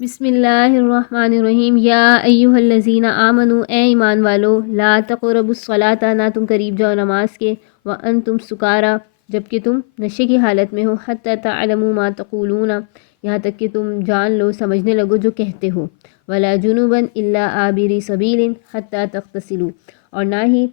بسم اللہ الرحمن الرحیم۔ یا ایہا الذین آمنوا، اے ایمان والو، لا تقربوا الصلاۃ، نہ تم قریب جاؤ نماز کے، وانتم سکارا، جب کہ تم نشے کی حالت میں ہو، حتی تعلموا ما تقولون، یہاں تک کہ تم جان لو، سمجھنے لگو جو کہتے ہو، ولا جنبا الا عابری سبیل حتی تغتسلوا، اور نہ ہی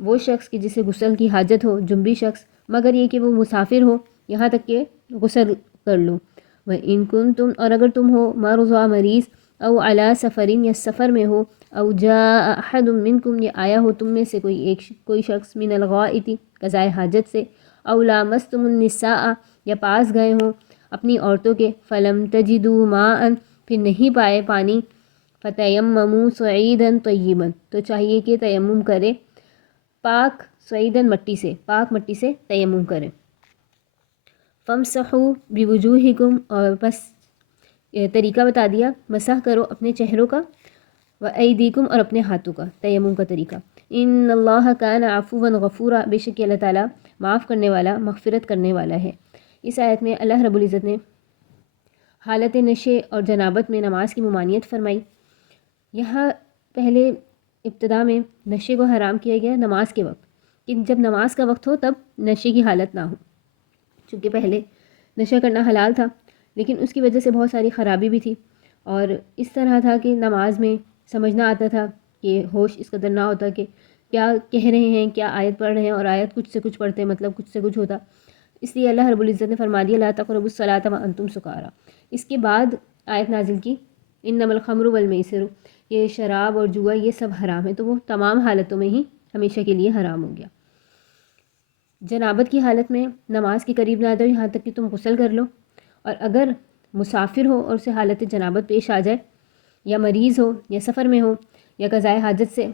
وہ شخص کہ جسے غسل کی حاجت ہو، جنبی شخص، مگر یہ کہ وہ مسافر ہو، یہاں تک کہ غسل کر لو۔ وَإِن كُنتُمْ، اور اگر تم ہو مرضى مریض، او علی سفرین، یا سفر میں ہو، او جاء احد منکم، یا آیا ہو تم میں سے کوئی شخص، من الغائط، قضائے حاجت سے، او لامستم النساء، یا پاس گئے ہوں اپنی عورتوں کے، فلم تجدوا ماء، پھر نہیں پائے پانی، فتیمموا صعیدا طیبا، تو چاہیے کہ تیمم کرے پاک، صعیدا مٹی سے، پاک مٹی سے تیمم کرے۔ فامسحوا بوجوہکم، اور بس طریقہ بتا دیا، مسح کرو اپنے چہروں کا، وایدیکم، اور اپنے ہاتھوں کا، تیمم کا طریقہ۔ ان اللہ کان عفوا غفورا، بے شک اللہ تعالیٰ معاف کرنے والا، مغفرت کرنے والا ہے۔ اس آیت میں اللہ رب العزت نے حالت نشے اور جنابت میں نماز کی ممانعت فرمائی۔ یہاں پہلے ابتدا میں نشے کو حرام کیا گیا نماز کے وقت، کہ جب نماز کا وقت ہو تب نشے کی حالت نہ ہو، چونکہ پہلے نشہ کرنا حلال تھا، لیکن اس کی وجہ سے بہت ساری خرابی بھی تھی، اور اس طرح تھا کہ نماز میں سمجھنا آتا تھا کہ ہوش اس قدر نہ ہوتا کہ کیا کہہ رہے ہیں، کیا آیت پڑھ رہے ہیں، اور آیت کچھ سے کچھ پڑھتے مطلب کچھ سے کچھ ہوتا، اس لیے اللہ رب العزت نے فرما دیا لا تقربوا الصلاۃ وانتم سکارا۔ اس کے بعد آیت نازل کی انما الخمر والمیسر، یہ شراب اور جوا یہ سب حرام ہے، تو وہ تمام حالتوں میں ہی ہمیشہ کے لیے حرام ہو گیا۔ جنابت کی حالت میں نماز کے قریب نہ جاؤ یہاں تک کہ تم غسل کر لو، اور اگر مسافر ہو اور اسے حالت جنابت پیش آ جائے، یا مریض ہو، یا سفر میں ہو، یا قضائے حاجت سے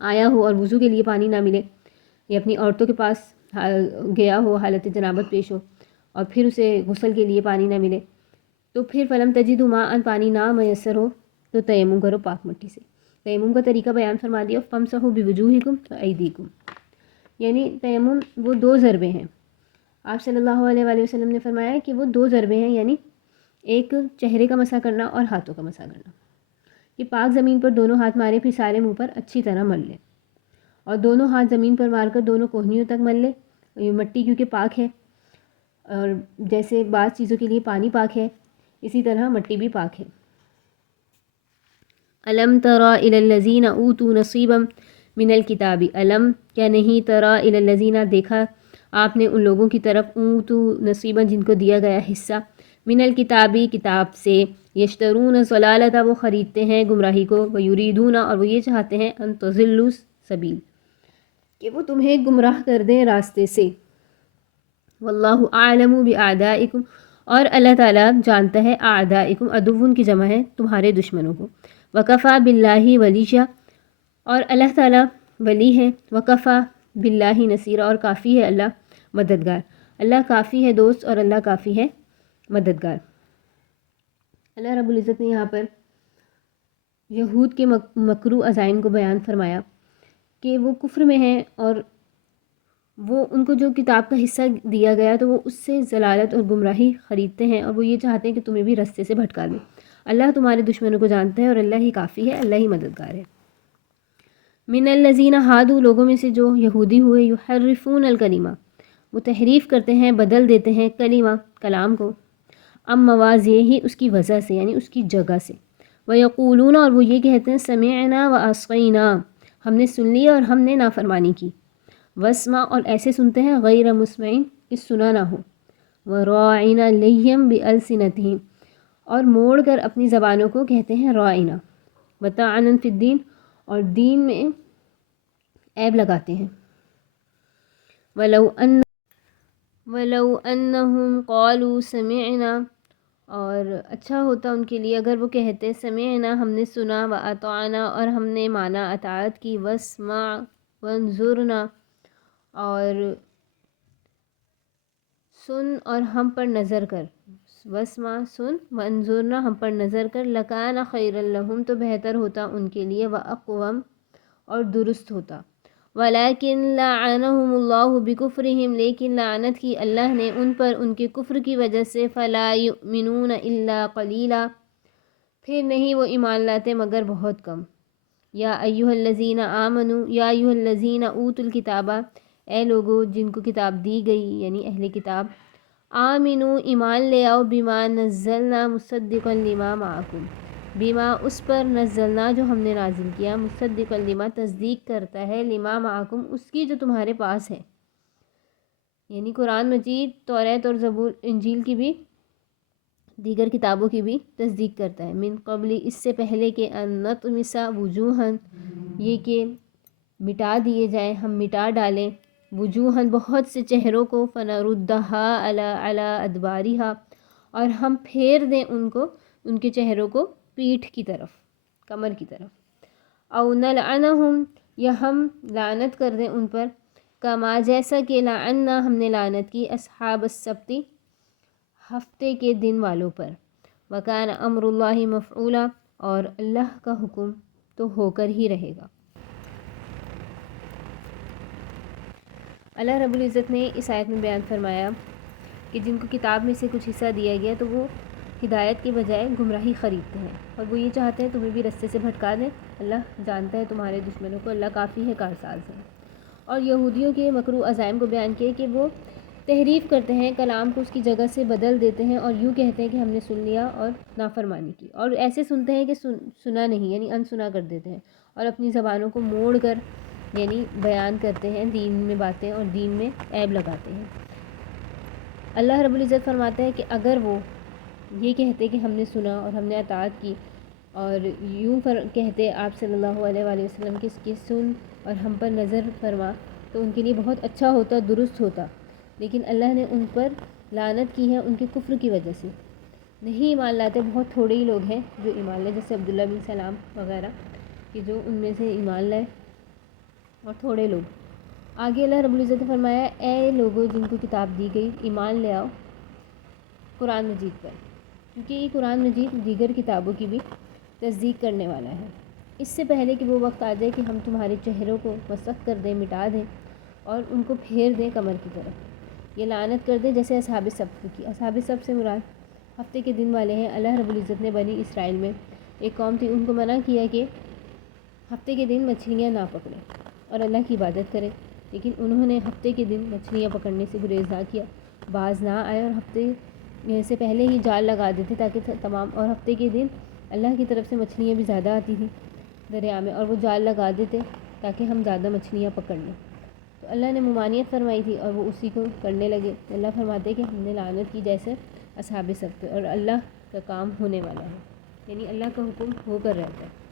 آیا ہو اور وضو کے لیے پانی نہ ملے، یا اپنی عورتوں کے پاس گیا ہو، حالت جنابت پیش ہو، اور پھر اسے غسل کے لیے پانی نہ ملے، تو پھر فلم تجدوا ماء، پانی نہ میسر ہو تو تیمم کرو پاک مٹی سے۔ تیمم کا طریقہ بیان فرما دیا، فامسحوا بوجوہکم وایدیکم، یعنی تیمم وہ دو ضربے ہیں۔ آپ صلی اللہ علیہ وآلہ وسلم نے فرمایا کہ وہ دو ضربے ہیں، یعنی ایک چہرے کا مسح کرنا اور ہاتھوں کا مسح کرنا، کہ پاک زمین پر دونوں ہاتھ مارے، پھر سارے منہ پر اچھی طرح مل لے، اور دونوں ہاتھ زمین پر مار کر دونوں کوہنیوں تک مل لے، یہ مٹی کیونکہ پاک ہے، اور جیسے بعض چیزوں کے لیے پانی پاک ہے، اسی طرح مٹی بھی پاک ہے۔ الم تر الی الذین اوتوا نصیبا من الکتاب، الم کیا نہیں، تر الی الذین دیکھا آپ نے ان لوگوں کی طرف، اوتوا نصیبا جن کو دیا گیا حصہ، من الکتابی کتاب سے، یشترون ضلالۃ وہ خریدتے ہیں گمراہی کو، ویریدون اور وہ یہ چاہتے ہیں، ان تضلوا سبیل کہ وہ تمہیں گمراہ کر دیں راستے سے، واللہ اعلم باعدائکم اور اللہ تعالیٰ جانتا ہے، اعدائکم عدوٌ کی جمع ہے تمہارے دشمنوں کو، وکفیٰ باللہ ولیٰ اور اللہ تعالیٰ ولی ہے، وکفیٰ باللہ نصیرا اور کافی ہے اللہ مددگار، اللہ کافی ہے دوست اور اللہ کافی ہے مددگار۔ اللہ رب العزت نے یہاں پر یہود کے مکروہ عزائم کو بیان فرمایا کہ وہ کفر میں ہیں، اور وہ ان کو جو کتاب کا حصہ دیا گیا تو وہ اس سے ضلالت اور گمراہی خریدتے ہیں، اور وہ یہ چاہتے ہیں کہ تمہیں بھی رستے سے بھٹکا دیں۔ اللہ تمہارے دشمنوں کو جانتا ہے، اور اللہ ہی کافی ہے، اللہ ہی مددگار ہے۔ من الذین ہادوا لوگوں میں سے جو یہودی ہوئے، یحرفون الکلمہ وہ تحریف کرتے ہیں، بدل دیتے ہیں کلمہ کلام کو، ام مواضعہ اس کی وجہ سے، یعنی اس کی جگہ سے، ویقولون اور وہ یہ کہتے ہیں، سمعنا وعصینا ہم نے سن لیا اور ہم نے نافرمانی کی، واسمع اور ایسے سنتے ہیں غیر مسمعین کہ سنا نہ ہو، وراعنا لیہم بالسنتہم اور موڑ کر اپنی زبانوں کو کہتے ہیں راعنا، وطعنا فی الدین اور دین میں عیب لگاتے ہیں، وَلَوْ أَنَّهُمْ قَالُوا سَمِعْنَا اور اچھا ہوتا ان کے لیے اگر وہ کہتے سمعنا ہم نے سنا، وَأَطَعْنَا اور ہم نے مانا اطاعت کی، وَاسْمَعْ وَانظُرْنَا اور سن اور ہم پر نظر کر، وَاسْمَعْ سن، وَانظُرْنَا ہم پر نظر کر، لَكَانَ خَيْرًا لَهُمْ تو بہتر ہوتا ان کے لیے، وَأَقْوَمْ اور درست ہوتا، وَلَكِنْ لَعَنَهُمُ اللَّهُ بِكُفْرِهِمْ لیکن لعنت کی اللہ نے ان پر ان کے کفر کی وجہ سے، فَلَا يُؤْمِنُونَ إِلَّا قَلِيلًا پھر نہیں وہ ایمان لاتے مگر بہت کم۔ یا ایھا الذین آمنو یا ایھا الذین اوتوا الکتاب، اے لوگو جن کو کتاب دی گئی یعنی اہل کتاب، آمنو ایمان لے آؤ، بما نزلنا مصدقا لما معکم، بما اس پر نزلنا جو ہم نے نازل کیا، مصدقا لما تصدیق کرتا ہے، لما معکم اس کی جو تمہارے پاس ہے، یعنی قرآن مجید، توریت اور زبور، انجیل کی بھی، دیگر کتابوں کی بھی تصدیق کرتا ہے۔ من قبل اس سے پہلے کہ ان نطمس وجوہن، یہ کہ مٹا دیے جائیں، ہم مٹا ڈالیں، وجوہن بہت سے چہروں کو، فنردھا علی ادبارہا، اور ہم پھیر دیں ان کو، ان کے چہروں کو پیٹھ کی طرف، کمر کی طرف، او نلعنہم، یا ہم لعنت کر دیں ان پر، کما جیسا کہ لعنا ہم نے لعنت کی، اصحاب السبت ہفتے کے دن والوں پر، وکان امر اللہ مفعولا، اور اللہ کا حکم تو ہو کر ہی رہے گا۔ اللہ رب العزت نے اس آیت میں بیان فرمایا کہ جن کو کتاب میں سے کچھ حصہ دیا گیا تو وہ ہدایت کے بجائے گمراہی خریدتے ہیں، اور وہ یہ چاہتے ہیں تمہیں بھی رستے سے بھٹکا دیں۔ اللہ جانتا ہے تمہارے دشمنوں کو، اللہ کافی ہے کارساز ہے۔ اور یہودیوں کے مکرو عزائم کو بیان کیا کہ وہ تحریف کرتے ہیں، کلام کو اس کی جگہ سے بدل دیتے ہیں، اور یوں کہتے ہیں کہ ہم نے سن لیا اور نافرمانی کی، اور ایسے سنتے ہیں کہ سنا نہیں، یعنی انسنا کر دیتے ہیں، اور اپنی زبانوں کو موڑ کر یعنی بیان کرتے ہیں دین میں باتیں، اور دین میں عیب لگاتے ہیں۔ اللہ رب العزت فرماتا ہے کہ اگر وہ یہ کہتے کہ ہم نے سنا اور ہم نے اطاعت کی، اور یوں کہتے آپ صلی اللہ علیہ وآلہ وسلم کہ سن اور ہم پر نظر فرما، تو ان کے لیے بہت اچھا ہوتا، درست ہوتا، لیکن اللہ نے ان پر لعنت کی ہے ان کے کفر کی وجہ سے۔ نہیں ایمان لاتے، بہت تھوڑے ہی لوگ ہیں جو ایمان لائے، جیسے عبداللہ بن سلام وغیرہ، کہ جو ان میں سے ایمان لائے، اور تھوڑے لوگ۔ آگے اللہ رب العزت نے فرمایا اے لوگو جن کو کتاب دی گئی، ایمان لے آؤ قرآن مجید پر، کیونکہ یہ قرآن مجید دیگر کتابوں کی بھی تصدیق کرنے والا ہے، اس سے پہلے کہ وہ وقت آ جائے کہ ہم تمہارے چہروں کو مسخ کر دیں، مٹا دیں، اور ان کو پھیر دیں کمر کی طرف، یہ لعنت کر دیں جیسے اصحاب سبت کی۔ اصحاب سبت سے مراد ہفتے کے دن والے ہیں۔ اللہ رب العزت نے بنی اسرائیل میں ایک قوم تھی، ان کو منع کیا کہ ہفتے کے دن مچھلیاں نہ پکڑیں اور اللہ کی عبادت کریں، لیکن انہوں نے ہفتے کے دن مچھلیاں پکڑنے سے گریز نہ کیا، باز نہ آئے، اور ہفتے سے پہلے ہی جال لگا دیتے تاکہ تمام، اور ہفتے کے دن اللہ کی طرف سے مچھلیاں بھی زیادہ آتی تھیں دریا میں، اور وہ جال لگا دیتے تاکہ ہم زیادہ مچھلیاں پکڑ لیں، تو اللہ نے ممانعت فرمائی تھی اور وہ اسی کو کرنے لگے۔ اللہ فرماتے کہ ہم نے لعنت کی جیسے اصحاب سبت، اور اللہ کا کام ہونے والا ہے، یعنی اللہ کا حکم ہو کر رہتا ہے۔